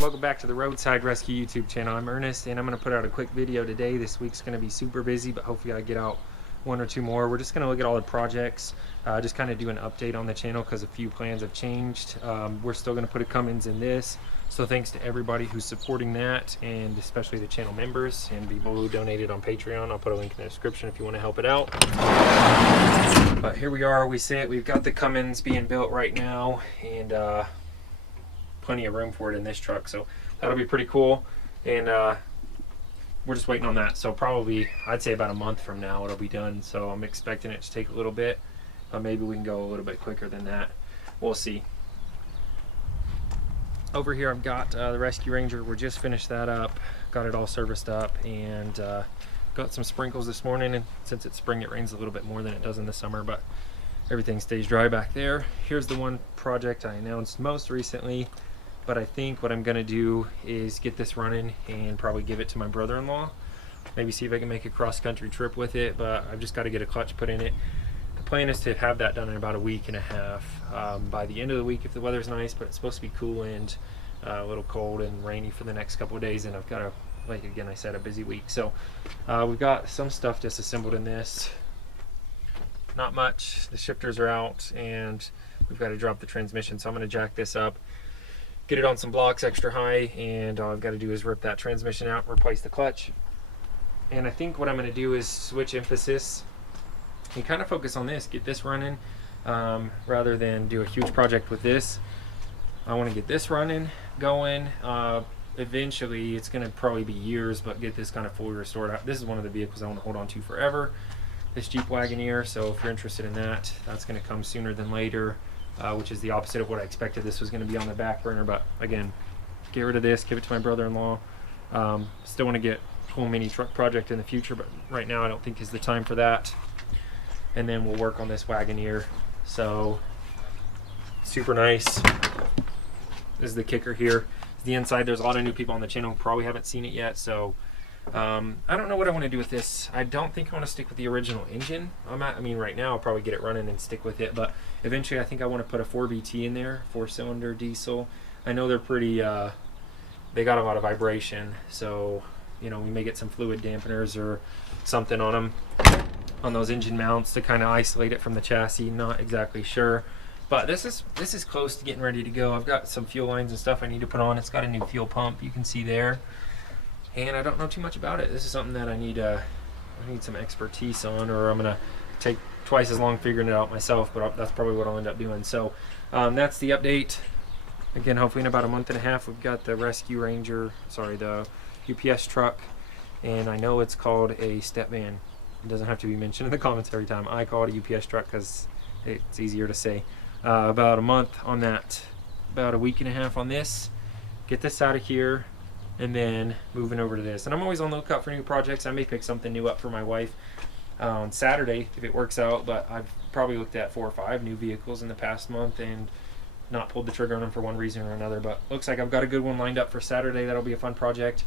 Welcome back to the Roadside Rescue YouTube channel. I'm Ernest, and I'm going to put out a quick video today. This week's going to be super busy, but hopefully I get out one or two more. We're just going to look at all the projects, just kind of do an update on the channel because a few plans have changed. We're still going to put a Cummins in this, so thanks to everybody who's supporting that, and especially the channel members and people who donated on Patreon. I'll put a link in the description if you want to help it out. But here we are. We've got the Cummins being built right now, and plenty of room for it in this truck, so that'll be pretty cool. And we're just waiting on that, so probably I'd say about a month from now it'll be done. So I'm expecting it to take a little bit, but maybe we can go a little bit quicker than that. We'll see. Over here I've got the Rescue Ranger. We're just finished that up, got it all serviced up, and got some sprinkles this morning. And since it's spring, it rains a little bit more than it does in the summer, but everything stays dry back there. Here's the one project I announced most recently, but I think what I'm gonna do is get this running and probably give it to my brother-in-law. Maybe see if I can make a cross-country trip with it, but I've just got to get a clutch put in it. The plan is to have that done in about a week and a half. By the end of the week, if the weather's nice, but it's supposed to be cool and a little cold and rainy for the next couple of days, and I've got like again I said, a busy week. So we've got some stuff disassembled in this. Not much. The shifters are out, and we've got to drop the transmission, so I'm going to jack this up, get it on some blocks extra high, and all I've got to do is rip that transmission out, replace the clutch. And I think what I'm going to do is switch emphasis and kind of focus on this, get this running, rather than do a huge project with this. I want to get this running, going. Eventually, it's going to probably be years, but get this kind of fully restored. This is one of the vehicles I want to hold on to forever, this Jeep Wagoneer. So if you're interested in that, that's going to come sooner than later. Which is the opposite of what I expected. This was going to be on the back burner, but again, get rid of this, give it to my brother-in-law. Still want to get a whole mini truck project in the future, but right now I don't think is the time for that. And then we'll work on this Wagoneer. So super nice. This is the kicker here. The inside, there's a lot of new people on the channel who probably haven't seen it yet, so I don't know what I want to do with this. I don't think I want to stick with the original engine. I mean, right now I'll probably get it running and stick with it, but eventually I think I want to put a 4BT in there, 4-cylinder diesel. I know they're pretty, they got a lot of vibration, so you know, we may get some fluid dampeners or something on them, on those engine mounts to kind of isolate it from the chassis. Not exactly sure, but this is close to getting ready to go. I've got some fuel lines and stuff I need to put on. It's got a new fuel pump, you can see there. And I don't know too much about it. This is something that I need some expertise on, or I'm gonna take twice as long figuring it out myself, but that's probably what I'll end up doing. So that's the update. Again, hopefully in about a month and a half, we've got the Rescue Ranger, sorry, the UPS truck, and I know it's called a step van. It doesn't have to be mentioned in the comments every time. I call it a UPS truck because it's easier to say. About a month on that, about a week and a half on this. Get this out of here, and then moving over to this. And I'm always on the lookout for new projects. I may pick something new up for my wife on Saturday if it works out, but I've probably looked at 4 or 5 new vehicles in the past month and not pulled the trigger on them for one reason or another. But looks like I've got a good one lined up for Saturday. That'll be a fun project,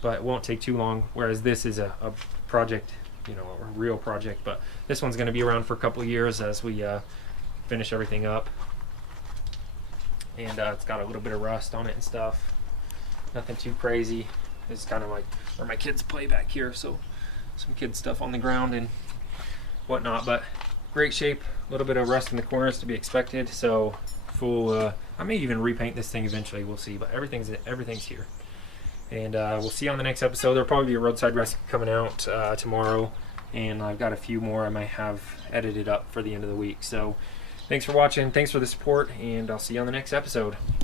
but it won't take too long, whereas this is a project, you know, a real project. But this one's going to be around for a couple of years as we finish everything up. And it's got a little bit of rust on it and stuff. Nothing too crazy. It's kind of like where my kids play back here, so some kid stuff on the ground and whatnot, but great shape. A little bit of rust in the corners to be expected, so full I may even repaint this thing eventually, we'll see, but everything's here. And we'll see you on the next episode. There'll probably be a Roadside Rescue coming out tomorrow, and I've got a few more I might have edited up for the end of the week. So thanks for watching, thanks for the support, and I'll see you on the next episode.